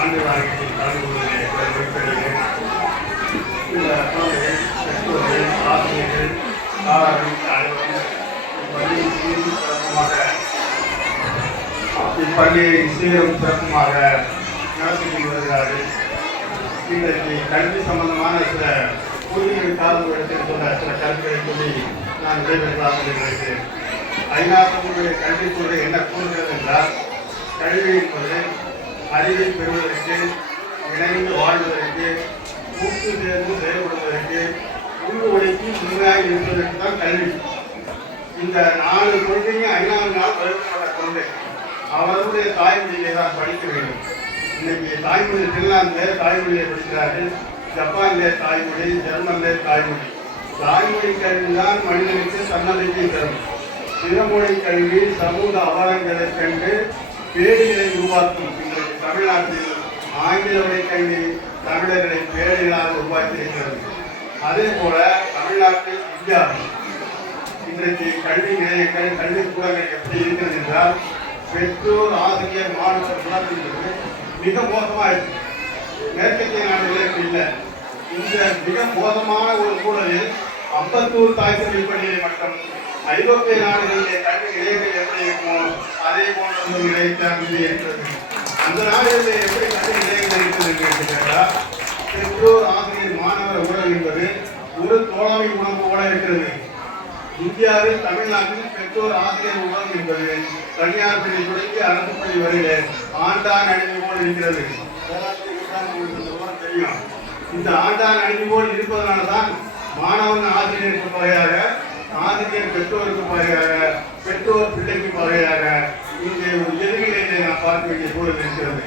ஆண்டு வாழ்க்கையில் கலந்து கொள்வதிலே இந்த குழந்தைகள், பெற்றோர்கள், ஆசிரியர்கள், காவலர்கள் அனைவரும் இப்பள்ளியை சீரும் சிறப்புமாக நடத்தி வருகிறார்கள். இன்றைக்கு கல்வி சம்பந்தமான சில புதிய காலங்களிடத்தில் சொன்ன சில கருத்துக்களை சொல்லி நான் விடைபெறலாம் என்று நினைக்கிறேன். ஐநாவுடைய கல்விக் கொள்கை என்ன கூறுகிறது என்றால், கல்வி என்பது அறிவை பெறுவதற்கு, இணைந்து வாழ்வதற்கு, கூட்டு சேர்ந்து செயல்படுவதற்கு, உள் ஒழுக்கி முன்னாய் இருப்பதற்கு தான் கல்வி. இந்த 4 கொள்கையும் 5ஆம் நாள் வகுக்கப்பட்ட கொள்கை. அவருடைய தாய்மொழியிலே தான் படிக்க வேண்டும். இன்னைக்கு தாய்மொழி பின்லாந்திலே தாய்மொழியை படிக்கிறார்கள், ஜப்பானிலே தாய்மொழி, ஜெர்மனிலே தாய்மொழி. தாய்மொழி கல்வி தான் மனிதனுக்கு தன்னம்பிக்கை தரும். பிறமொழி கல்வி சமூக அவலங்களை கண்டு பேடிகளை உருவாக்கும். இன்றைக்கு தமிழ்நாட்டில் ஆங்கில வழி கல்வி தமிழர்களை பேடிகளாக உருவாக்கியிருக்கிறது. அதே போல தமிழ்நாட்டில் இந்தியாவில் இன்றைக்கு கல்வி நிலையங்கள், கல்விக்கூடங்கள் எப்படி இருக்கிறது என்றால், பெற்றோர், ஆசிரியர், மாணவர் உணர்வு மிக மோசமாக இருக்கு. மேற்கத்திய நாடுகளுக்கு இல்லை. இந்த மிக மோசமான ஒரு சூழலில் 54 தாய்மொழி பள்ளியை மட்டும் ஐரோப்பிய நாடுகளிலே கல்வி நிலையங்கள் எப்படி இருக்குமோ அதே போன்ற ஒரு நிலையத்தான் இருக்கிறது. அந்த நாடுகளிலே எப்படி கல்வி நிலையங்கள் இருக்கிறது என்று கேட்டால், பெற்றோர், ஆசிரியர், மாணவர் உறவு என்பது ஒரு தோழமை உணவு போல இருக்கிறது. இந்தியாவில், தமிழ்நாட்டில் பெற்றோர் ஆசிரியர் உணவு என்பது தனியார் பள்ளி தொடங்கி அரசு பள்ளி வரையிலே ஆண்டான் அணிவு போல் இருக்கிறது. தெரியும். இந்த ஆண்டான் அணிவு போல் இருப்பதனால தான் மாணவன் ஆசிரியருக்கு பகையாக, ஆசிரியர் பெற்றோருக்கு பகையாக, பெற்றோர் பிள்ளைக்கு பகையாக இங்கே ஒரு எதிர்நிலையை நாம் பார்க்க வேண்டிய சூழல் இருக்கிறது.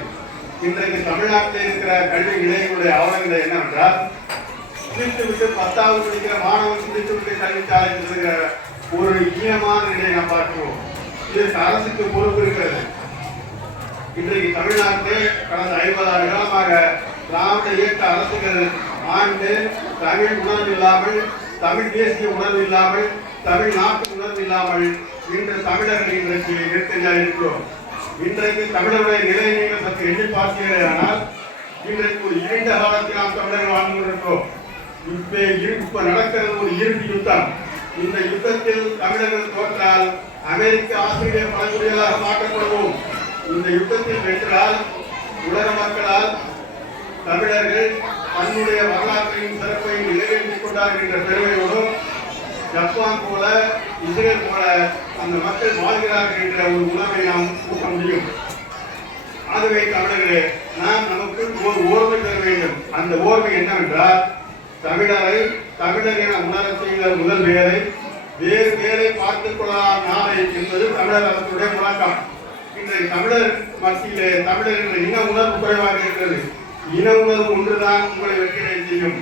இன்றைக்கு தமிழ்நாட்டில் இருக்கிற கல்வி நிலையங்களுடைய அவலங்களை என்னவென்றால், முடித்துவிட்டு 10வது படிக்கிற மாணவன் முடித்துவிட்டு கல்விச்சாலை செல்கிற ஒரு ஈனமான நிலையை நாம் பார்க்கிறோம். இதற்கு அரசுக்கு பொறுப்பு இருக்கிறது. இன்றைக்கு தமிழ்நாட்டிலே கடந்த 50 ஆண்டு காலமாக திராவிட இயக்க அரசுகள் ஆண்டு தமிழ் உணர்வு இல்லாமல், தமிழ் தேசிய உணர்வு இல்லாமல், தமிழ் நாட்டு உணர்வு இல்லாமல் இன்று தமிழர்கள் இன்றைக்கு நெருக்கடியாக இருக்கிறோம். இன்றைக்கு தமிழருடைய நிலையை நீங்கள் சற்று எண்ணி பார்த்தீர்கள். ஆனால் இன்றைக்கு ஒரு இருண்ட காலத்தில் நாம் தமிழர்கள் வாழ்ந்து கொண்டிருக்கிறோம். இப்ப நடக்கிறது ஒரு இறுதி யுத்தம். இந்த யுத்தத்தில் தமிழர்கள் தோற்றால் அமெரிக்க, ஆஸ்திரேலிய பழங்குடிகளாக மாற்றப்படுவோம். இந்த யுத்தத்தில் வென்றால் உலக மக்களால் தமிழர்கள் தன்னுடைய வரலாற்றையும் சிறப்பையும் நிறைவேற்றிக் கொண்டார்கள் என்ற பெருமையோடும், ஜப்பான் போல, இஸ்ரேல் போல அந்த மக்கள் வாழ்கிறார்கள் என்ற ஒரு உணர்வை நாம் கூட்ட முடியும். ஆகவே தமிழர்களே, நாம் நமக்கு ஒரு ஓர்மை பெற வேண்டும். அந்த ஓர்மை என்னவென்றால், தமிழரை தமிழர் என உணர செய்த முதல் வேலை வேறு வேலை பார்த்துக் கொள்ளலாம் நாளை என்பது தமிழர் அரசுடைய முழக்கம். இன்றைக்கு தமிழர் மத்தியிலே தமிழர் என்ற இன உணர்வு குறைவாக இருக்கிறது. இன உணர்வு ஒன்றுதான் உங்களை வெற்றியை செய்யும்.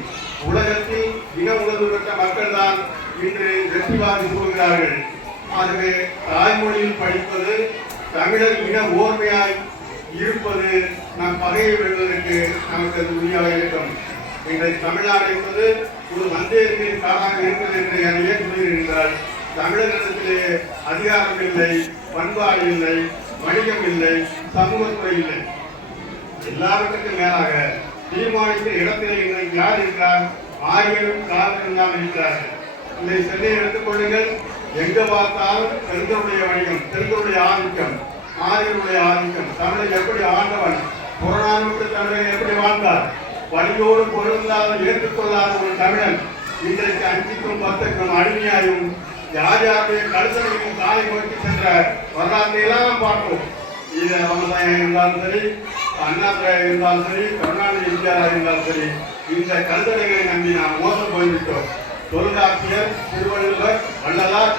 உலகத்தில் இன உணர்வு பெற்ற மக்கள் தான் இன்று வெற்றி வாங்கி போகிறார்கள். ஆகவே தாய்மொழியில் படிப்பது, தமிழர் இன ஓர்மையாய் இருப்பது நம் பகையை வெல்வதற்கு நமக்கு அது உரிமையாக இருக்கும். இன்றைக்கு தமிழ்நாடு என்பது ஒரு மந்தேரிகளின் காலாக இருக்கிறது என்று ஏன் சொல்கிறீர்கள்? தமிழகத்திலே அதிகாரம் இல்லை, பண்பாடு இல்லை, வணிகம் இல்லை, சமூகத்துறை இல்லை. எல்லாவற்றுக்கும் மேலாக தீர்மானிக்கிற இடத்திலே இன்றைக்கு யார் இருக்கிறார்? ஆரியரும் காரணம் தான் இருக்கிறார்கள். இதை சென்னையை எடுத்துக்கொள்ளுங்கள். எங்க பார்த்தாலும் பெண்களுடைய வணிகம், பெண்களுடைய ஆதிக்கம், ஆரியருடைய ஆதிக்கம். தமிழை எப்படி ஆண்டவன் புறநானூற்று தமிழை எப்படி வாழ்ந்தார்? வழியோடு பொருந்தாத, ஏற்றுக்கொள்ளாத ஒரு தமிழன் இன்றைக்கு 5க்கும் 10க்கும் அடிமையாயும் யார் யாருடைய கழுத்தனையும் காலை நோக்கி சென்ற வரலாற்றையெல்லாம் நாம் பார்ப்போம். இது ராமதாயம் இருந்தாலும் சரி, அண்ணாதுரை இருந்தாலும் சரி, கருணாநிதி எம்ஜிஆர் இருந்தாலும் சரி, இந்த கழுத்தனைகளை நம்பி நாம் மோசம் போய்விட்டோம். தொல்காப்பியர், திருவள்ளுவர், வள்ளலார்,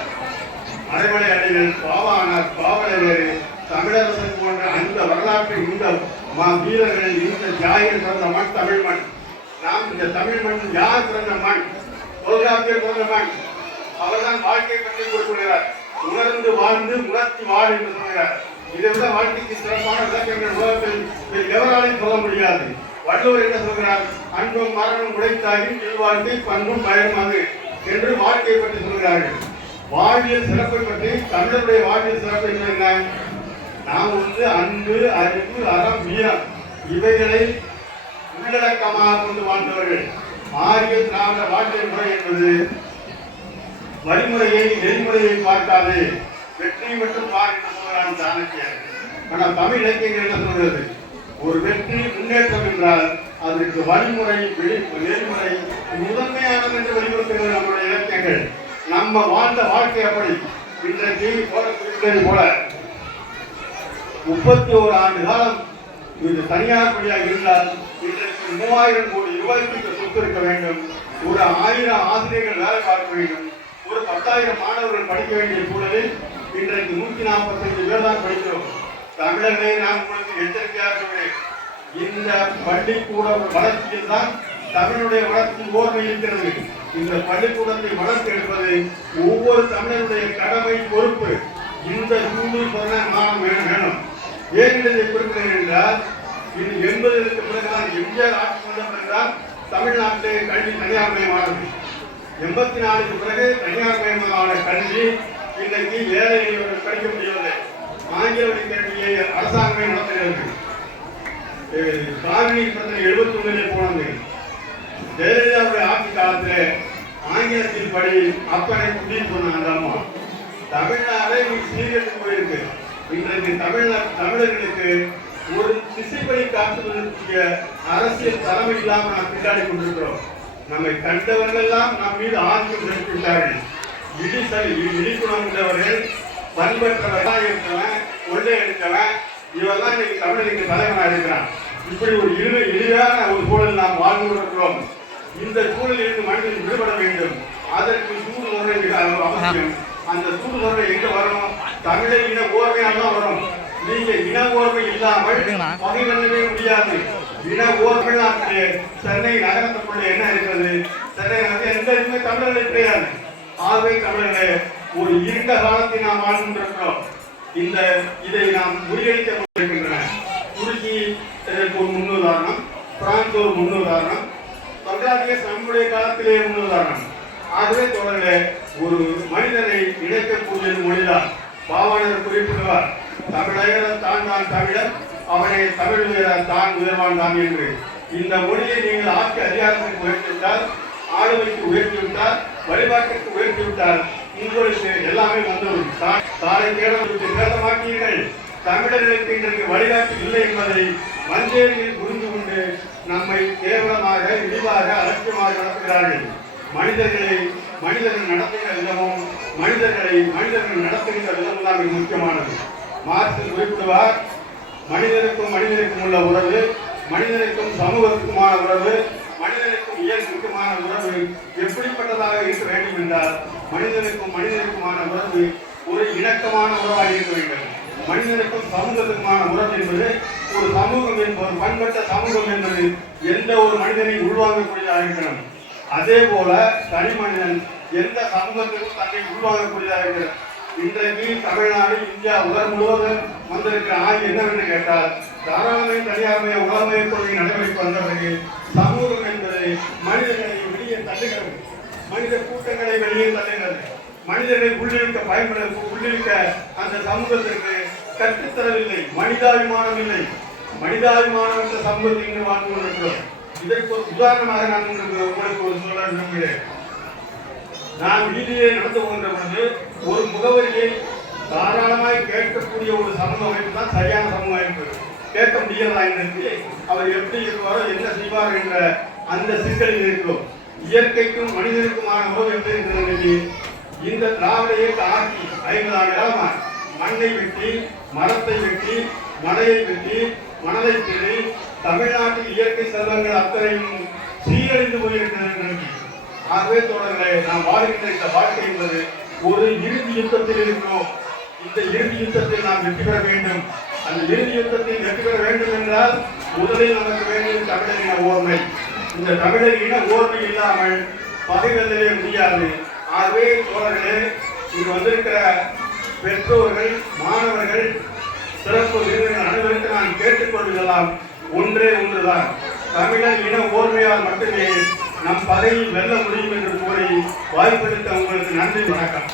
அரைமலை அடிகள், பாவாணர், பாவலர், தமிழரசன் போன்ற அந்த வரலாற்றை இந்த வீரர்கள், இந்த ஜாயிர் பிறந்த மண் தமிழ் மண். நாம் இந்த தமிழ் மண் யார் பிறந்த மண்? தொல்காப்பியர் பிறந்த மண். அவர்தான் வாழ்க்கை பற்றி கொடுக்கிறார். உணர்ந்து வாழ்ந்து உணர்த்தி வாழ் என்று சொல்கிறார். இதை விட வாழ்க்கைக்கு சிறப்பான விளக்கங்கள் உலகத்தில் எவராலையும் சொல்ல முடியாது. வள்ளுவர் என்ன சொல்கிறார்? அன்பும் மரணம் உடைத்தாகி இல்வாழ்க்கை பண்பும் பயனும் அது என்று வாழ்க்கையை பற்றி சொல்கிறார்கள். வாழ்வியல் சிறப்பை பற்றி தமிழருடைய வாழ்வியல் சிறப்பு என்ன? நாம் அன்பு, அறிவு, அறம், வீரம் இவைகளை உள்ளடக்கமாக கொண்டு வாழ்ந்தவர்கள். ஆரிய திராவிட வாழ்க்கை முறை என்பது வழிமுறையை நெறிமுறையை பார்க்காது வெற்றி மற்றும் பார்க்கிறான் சாணக்கியர். ஆனால் தமிழ் இலக்கியங்கள் என்ன சொல்றது? ஒரு வெற்றி முன்னேற்றம் என்றால் அதற்கு வழிமுறை நெறிமுறை முதன்மையானது என்று வலியுறுத்துகிறது நம்முடைய இலக்கியங்கள். நம்ம வாழ்ந்த வாழ்க்கை அப்படி. இன்றைக்கு குறிப்பிட்டது போல 31 ஆண்டு காலம் இது தனியார் பள்ளியாக இருந்தால் இன்றைக்கு 3000 கோடி ரூபாய்க்கு சொத்து இருக்க வேண்டும். ஒரு 1000 ஆசிரியர்கள் வேலை பார்க்க வேண்டும். ஒரு 10,000 மாணவர்கள் படிக்க வேண்டிய சூழலில் இன்றைக்கு 145 பேர் தான் படிக்கிறோம். தமிழர்களை நான் உங்களுக்கு எச்சரிக்கையாக சொல்கிறேன். இந்த பள்ளிக்கூட வளர்ச்சியில் தான் தமிழுடைய வளர்ச்சி ஓர்மை இருக்கிறது. இந்த பள்ளிக்கூடத்தை வளர்த்து எடுப்பது ஒவ்வொரு தமிழருடைய கடமை, பொறுப்பு. இந்த சூழல் மாணவம் வேணும். ஏன் இதை குறிப்பிடுகிறேன் என்றால் இது 80க்கு பிறகுதான் எம்ஜிஆர் ஆட்சி வந்த பிறகுதான் தமிழ்நாட்டிலே கல்வி தனியார் மயமானது. 84க்கு பிறகு தனியார் மயமான கல்வி இன்றைக்கு ஏழை எளியவர்கள் படிக்க முடியவில்லை. ஆங்கில வழி கல்வியை அரசாங்கமே நடத்துகிறது. காவிரி பிரச்சனை 71 போனது. ஜெயலலிதாவுடைய ஆட்சி காலத்தில் ஆங்கிலத்தில் படி அப்பனை குடின்னு சொன்ன அந்த அம்மா தமிழ்நாடே சீரியத்துக்கு போயிருக்கு. இன்றைக்கு தமிழர்களுக்கு ஒரு திசைப்படி காட்டுவதற்குரிய அரசியல் தலைமை இல்லாமல் நாம் திண்டாடி கொண்டிருக்கிறோம். நம்மை கண்டவர்கள் எல்லாம் நம் மீது ஆதிக்கம் செலுத்திவிட்டார்கள். இடிக்குணம் உள்ளவர்கள், பண்பற்றவர்களாக இருக்கிறவன், கொள்ளை எடுத்தவன், இவெல்லாம் இன்னைக்கு தமிழருக்கு தலைவனாக இருக்கிறான். இப்படி ஒரு இழிவான ஒரு சூழல் நாம் வாழ்ந்து கொண்டிருக்கிறோம். இந்த சூழலில் இருந்து மனிதன் விடுபட வேண்டும். அதற்கு சூழ்நிலை அவசியம். அந்த சூழ்நிலை எங்க வரும்? தமிழர் இன ஓர்மையால் தான் வரும். நீங்க இன ஓர்மை இல்லாமல் பகை வெல்லவே முடியாது. இன ஓர்மை நாட்டிலே சென்னை நகரத்துக்குள்ள என்ன இருக்கிறது? சென்னை நகரம் எந்த இதுவுமே தமிழர்கள் கிடையாது. ஆகவே தமிழர்களே, ஒரு இருண்ட காலத்தை நாம் வாழ்ந்து கொண்டிருக்கிறோம். இதை நாம் முறியடிக்க இருக்கின்றன. துருக்கி ஒரு முன்னுதாரணம், பிரான்ஸ் ஒரு முன்னுதாரணம், பங்களாதேஷ் நம்முடைய காலத்திலே முன்னுதாரணம். ஆகவே தொடர்களே, ஒரு மனிதனை இணைக்கக்கூடிய மொழிதான். பாவாணர் குறிப்பிடுவார், தமிழர் தான் தமிழர், அவனை தமிழ் உயர் தான் உயர்வான் தான் என்று. இந்த மொழியை நீங்கள் ஆட்சி அதிகாரத்திற்கு உயர்த்திவிட்டால், ஆளுமைக்கு உயர்த்திவிட்டால், வழிபாட்டிற்கு உயர்த்திவிட்டால் உங்களுக்கு எல்லாமே வந்துவிடும். தாரை பேச மாட்டீர்கள். தமிழர்களுக்கு இன்றைக்கு வழிகாட்டு இல்லை என்பதை மஞ்சேரியில் புரிந்து கொண்டு நம்மை கேவலமாக, இழிவாக, அலட்சியமாக நடத்துகிறார்கள். மனிதர்கள் நடத்துகிற விதமும் மனிதர்கள் நடத்துகின்ற விதமும் தான் மிக முக்கியமானது. மார்க்ஸ் குறிப்பிடுவார், மனிதனுக்கும் உள்ள உறவு, மனிதனுக்கும் சமூகத்துக்குமான உறவு, மனிதனுக்கும் இயற்கைக்குமான உறவு எப்படிப்பட்டதாக இருக்க வேண்டும் என்றால் மனிதனுக்குமான உறவு ஒரு இணக்கமான உறவாக இருக்க வேண்டும். மனிதனுக்கும் சமூகத்துக்குமான உறவு என்பது ஒரு சமூகம் என்பது பண்பட்ட சமூகம் என்பது எந்த ஒரு மனிதனையும் உள்வாங்கக்கூடியதாக இருக்கணும். அதே போல தனி மனிதன் எந்த சமூகத்திற்கும் தன்னை உள்வாங்கக்கூடியதாக இருக்கிறது. இன்றைக்கு தமிழ்நாடு, இந்தியா உலகம் முழுவதும் வந்திருக்கிற ஆய்வு என்னவென்று கேட்டால், தாராளமய தனியார்மய உலகமய கொள்கை நடைமுறைக்கு வந்த பிறகு சமூகம் என்பது மனிதர்களை வெளியே தள்ளுகிறது, மனித கூட்டங்களை வெளியே தள்ளுகிறது, மனிதர்களை உள்ளிருக்க அந்த சமூகத்திற்கு கற்றுத்தரவில்லை, மனிதாபிமானம் இல்லை. மனிதாபிமானம் என்ற சமூகத்தை இங்கு வாழ்ந்து கொண்டிருக்கிறோம். இதற்கு ஒரு உதாரணமாக நான் உங்களுக்கு ஒரு சொல்ல விரும்புகிறேன். நான் வீதியிலே நடந்து போகின்ற பொழுது ஒரு முகவரியை தாராளமாய் கேட்கக்கூடிய ஒரு சமூக அமைப்பு தான் சரியான சமூக அமைப்பு. கேட்க முடியறதா என்று அவர் எப்படி இருப்பாரோ என்ன செய்வார் என்ற அந்த சிக்கலில் இருக்கிறோம். இயற்கைக்கும் மனிதனுக்குமான உறவு எப்படி இருக்கிறது? இந்த திராவிட இயக்க ஆட்சி 50 ஆண்டு காலமா மண்ணை வெட்டி, மரத்தை வெட்டி, மலையை வெட்டி, மணலை தேடி தமிழ்நாட்டில் இயற்கை செல்வங்கள் அத்தனையும் சீரழிந்து போயிருக்கிறது. ஆகவே தொடர்களே, நாம் வாழ்கின்ற இந்த வாழ்க்கை என்பது ஒரு இறுதி யுத்தத்தில் இருக்கிறோம். இந்த இறுதி யுத்தத்தில் நாம் வெற்றி பெற வேண்டும். அந்த இறுதி யுத்தத்தில் வெற்றி பெற வேண்டும் என்றால் முதலில் நமக்கு வேண்டியது தமிழரின ஓர்மை. இந்த தமிழரின ஓர்மை இல்லாமல் பகை வெல்லவே முடியாது. ஆகவே தோழர்களே, இங்கு வந்திருக்கிற பெற்றோர்கள், மாணவர்கள், சிறப்பு விருந்தினர் அனைவருக்கு நான் கேட்டுக்கொள்வதெல்லாம் ஒன்றுதான். தமிழர் இன ஓர்மையால் மட்டுமே நம் பகையை வெல்ல முடியும் என்று கூறி வாய்ப்பளித்த உங்களுக்கு நன்றி, வணக்கம்.